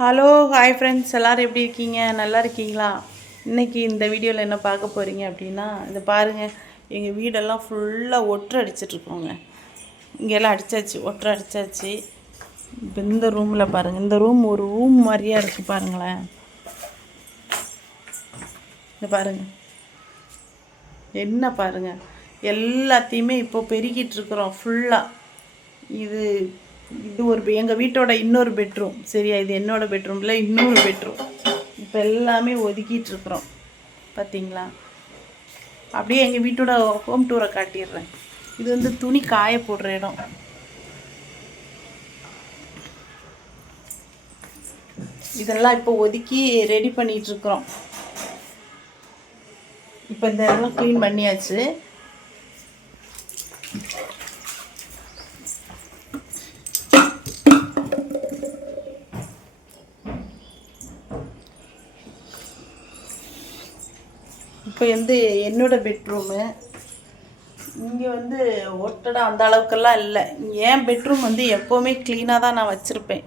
Hello hi friends எல்லோரும் எப்படி இருக்கீங்க? நல்லா இருக்கீங்களா? இன்றைக்கி இந்த வீடியோவில் என்ன பார்க்க போகிறீங்க அப்படின்னா இதை பாருங்கள் எங்கள் வீடெல்லாம் ஃபுல்லாக ஒற்றை அடிச்சிட்ருக்கோங்க இங்கெல்லாம் அடித்தாச்சு ஒற்றை அடித்தாச்சு இப்போ இந்த ரூமில் பாருங்கள் இந்த ரூம் ஒரு ரூம் மாதிரியா இருக்குது பாருங்களேன். இந்த பாருங்கள் என்ன பாருங்கள் எல்லாத்தையுமே இப்போ பெருகிட்டு இருக்கிறோம் ஃபுல்லாக இது இது ஒரு எங்கள் வீட்டோட இன்னொரு பெட்ரூம் சரியா? இது என்னோட பெட்ரூமில் இன்னொரு பெட்ரூம் இப்போ எல்லாமே ஒதுக்கிட்டு இருக்கிறோம். பார்த்தீங்களா அப்படியே எங்கள் வீட்டோட ஹோம் டூரை காட்டிடுறேன். இது வந்து துணி காய போடுற இடம். இதெல்லாம் இப்போ ஒதுக்கி ரெடி பண்ணிகிட்ருக்குறோம் இருக்கிறோம். இப்போ இந்த இதெல்லாம் க்ளீன் பண்ணியாச்சு. இப்போ வந்து என்னோட பெட்ரூமு இங்கே வந்து ஒட்டடம் அந்த அளவுக்கெல்லாம் இல்லை. என் பெட்ரூம் வந்து எப்போவுமே க்ளீனாக தான் நான் வச்சுருப்பேன்.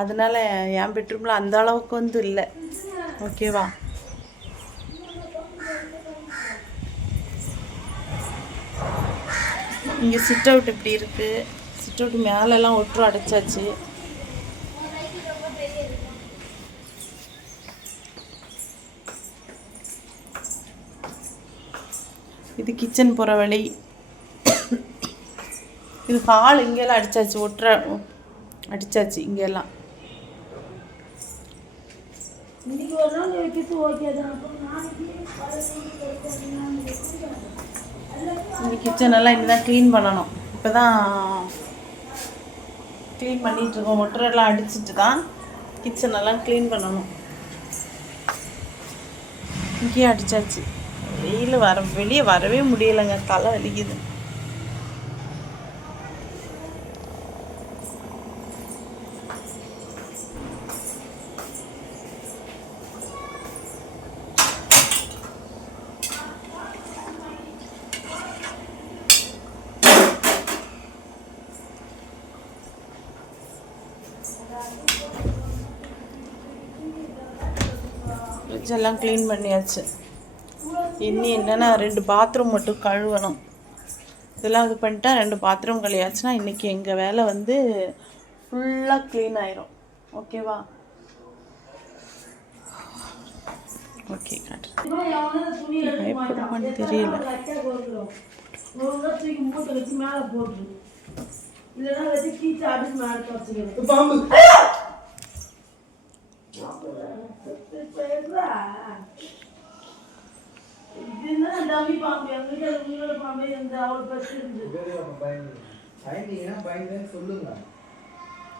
அதனால என் பெட்ரூமில் அந்த அளவுக்கு வந்து இல்லை. ஓகேவா இங்கே சிட் அவுட் இப்படி இருக்குது சிட் அவுட் மேலெல்லாம் ஒட்டுரும் அடைச்சாச்சு. இது கிச்சன் போகிற வழி இது ஹால் இங்கெல்லாம் அடிச்சாச்சு ஒட்டுற அடிச்சாச்சு இங்கெல்லாம். இந்த கிச்சன் எல்லாம் இனிதான் க்ளீன் பண்ணணும். இப்போ தான் க்ளீன் பண்ணிகிட்ருக்கோம் ஒட்டுரெல்லாம் அடிச்சிட்டு தான் கிச்சன் எல்லாம் க்ளீன் பண்ணணும். இங்கேயே அடிச்சாச்சு. வெயில் வர வெளியே வரவே முடியலைங்க. தலை வலிக்குது. ஃப்ரிட்ஜெல்லாம் க்ளீன் பண்ணியாச்சு. இனி என்னென்னா ரெண்டு பாத்ரூம் மட்டும் கழுவணும். இதெல்லாம் இது பண்ணிட்டா ரெண்டு பாத்ரூம் கழியாச்சுன்னா இன்றைக்கி எங்கள் வேலை வந்து ஃபுல்லாக க்ளீன் ஆயிரும். ஓகேவா ஓகே பயப்படுமான்னு தெரியல. பாம்பு டம்மி பாம்பு எங்க வீட்டில் உங்களோட பாம்பே இருந்து அவ்வளோ பெருசு இருந்து. பயந்தீங்கன்னா பயந்தேன்னு சொல்லுங்க.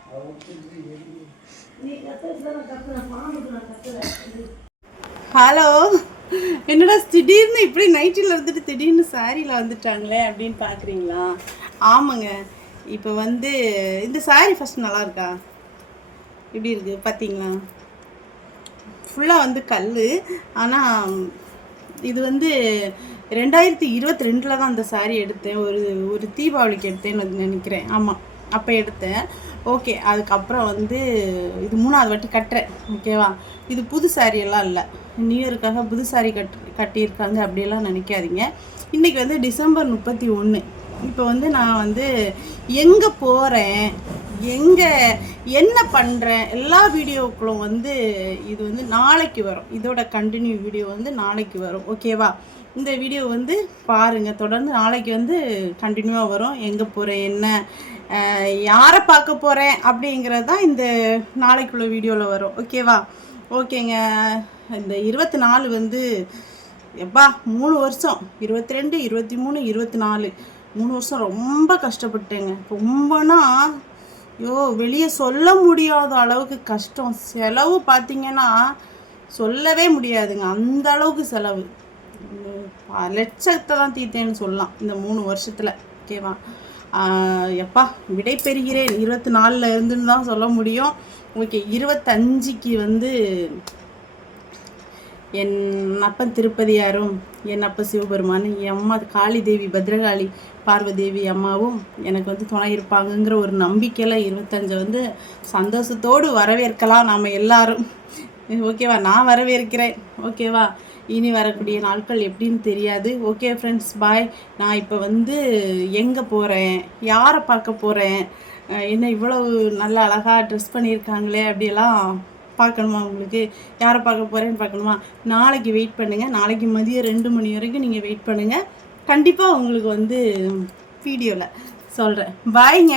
அதை விட்டுட்டு எதுக்கு? நீ கத்துறது நான் கத்துறேன். பாம்புக்கு நான் கத்துறேன். ஹலோ என்னடா திடீர்னு இப்படி நைட்டில் இருந்துட்டு திடீர்னு சாரியில் வந்துட்டாங்களே அப்படின்னு பார்க்குறீங்களா ஆமாங்க. இப்போ வந்து இந்த சாரி ஃபஸ்ட் நல்லா இருக்கா? எப்படி இருக்கு? பார்த்தீங்களா ஃபுல்லாக வந்து கல் ஆனால் இது வந்து ரெண்டாயிரத்தி இருபத்தி ரெண்டில் தான் அந்த சாரி எடுத்தேன். ஒரு ஒரு தீபாவளிக்கு எடுத்தேன்னு நினைக்கிறேன். ஆமாம் அப்போ எடுத்தேன். ஓகே அதுக்கப்புறம் வந்து இது மூணாவது வாட்டி கட்டுறேன். ஓகேவா இது புது சாரியெல்லாம் எல்லாம் இல்லை. நியூ இயருக்காக புது சாரி கட் கட்டியிருக்காங்க அப்படியெல்லாம் நினைக்காதீங்க. இன்றைக்கி வந்து டிசம்பர் முப்பத்தி ஒன்று இப்போ வந்து நான் வந்து எங்கே போகிறேன் எங்கே என்ன பண்ணுறேன் எல்லா வீடியோக்களும் வந்து இது வந்து நாளைக்கு வரும். இதோட கண்டினியூ வீடியோ வந்து நாளைக்கு வரும். ஓகேவா இந்த வீடியோ வந்து பாருங்கள் தொடர்ந்து நாளைக்கு வந்து கண்டினியூவாக வரும். எங்கே போகிறேன் என்ன யாரை பார்க்க போகிறேன் அப்படிங்கிறது தான் இந்த நாளைக்குள்ள வீடியோவில் வரும். ஓகேவா ஓகேங்க இந்த இருபத்தி நாலு வந்து எப்பா மூணு வருஷம். இருபத்தி ரெண்டு இருபத்தி மூணு இருபத்தி நாலு மூணு வருஷம் ரொம்ப கஷ்டப்பட்டேங்க ரொம்பனா ஐயோ வெளியே சொல்ல முடியாத அளவுக்கு கஷ்டம். செலவு பார்த்தீங்கன்னா சொல்லவே முடியாதுங்க. அந்த அளவுக்கு செலவு. லட்சத்தை தான் தீர்த்தேன்னு சொல்லலாம் இந்த மூணு வருஷத்தில். ஓகேவா? எப்பா விடை பெறுகிறேன். இருபத்தி நாலில் இருந்துன்னு தான் சொல்ல முடியும். ஓகே இருபத்தஞ்சிக்கு வந்து என் அப்பன் திருப்பதியாரும் என் அப்பா சிவபெருமானும் என் அம்மா காளி தேவி பத்ரகாளி பார்வதேவி அம்மாவும் எனக்கு வந்து துணை இருப்பாங்கங்கிற ஒரு நம்பிக்கையில் இருபத்தஞ்சை வந்து சந்தோஷத்தோடு வரவேற்கலாம் நாம் எல்லாரும். ஓகேவா? நான் வரவேற்கிறேன். ஓகேவா? இனி வரக்கூடிய நாட்கள் எப்படின்னு தெரியாது. ஓகே ஃப்ரெண்ட்ஸ் பாய் நான் இப்போ வந்து எங்கே போகிறேன் யாரை பார்க்க போகிறேன் என்ன இவ்வளவு நல்ல அழகாக ட்ரெஸ் பண்ணியிருக்காங்களே அப்படியெல்லாம் பார்க்கணுமா உங்களுக்கு? யாரை பார்க்க போகிறேன்னு பார்க்கணுமா? நாளைக்கு வெயிட் பண்ணுங்கள் நாளைக்கு மதியம் ரெண்டு மணி வரைக்கும் நீங்கள் வெயிட் பண்ணுங்கள் கண்டிப்பாக உங்களுக்கு வந்து வீடியோவில் சொல்கிறேன் பாய்ங்க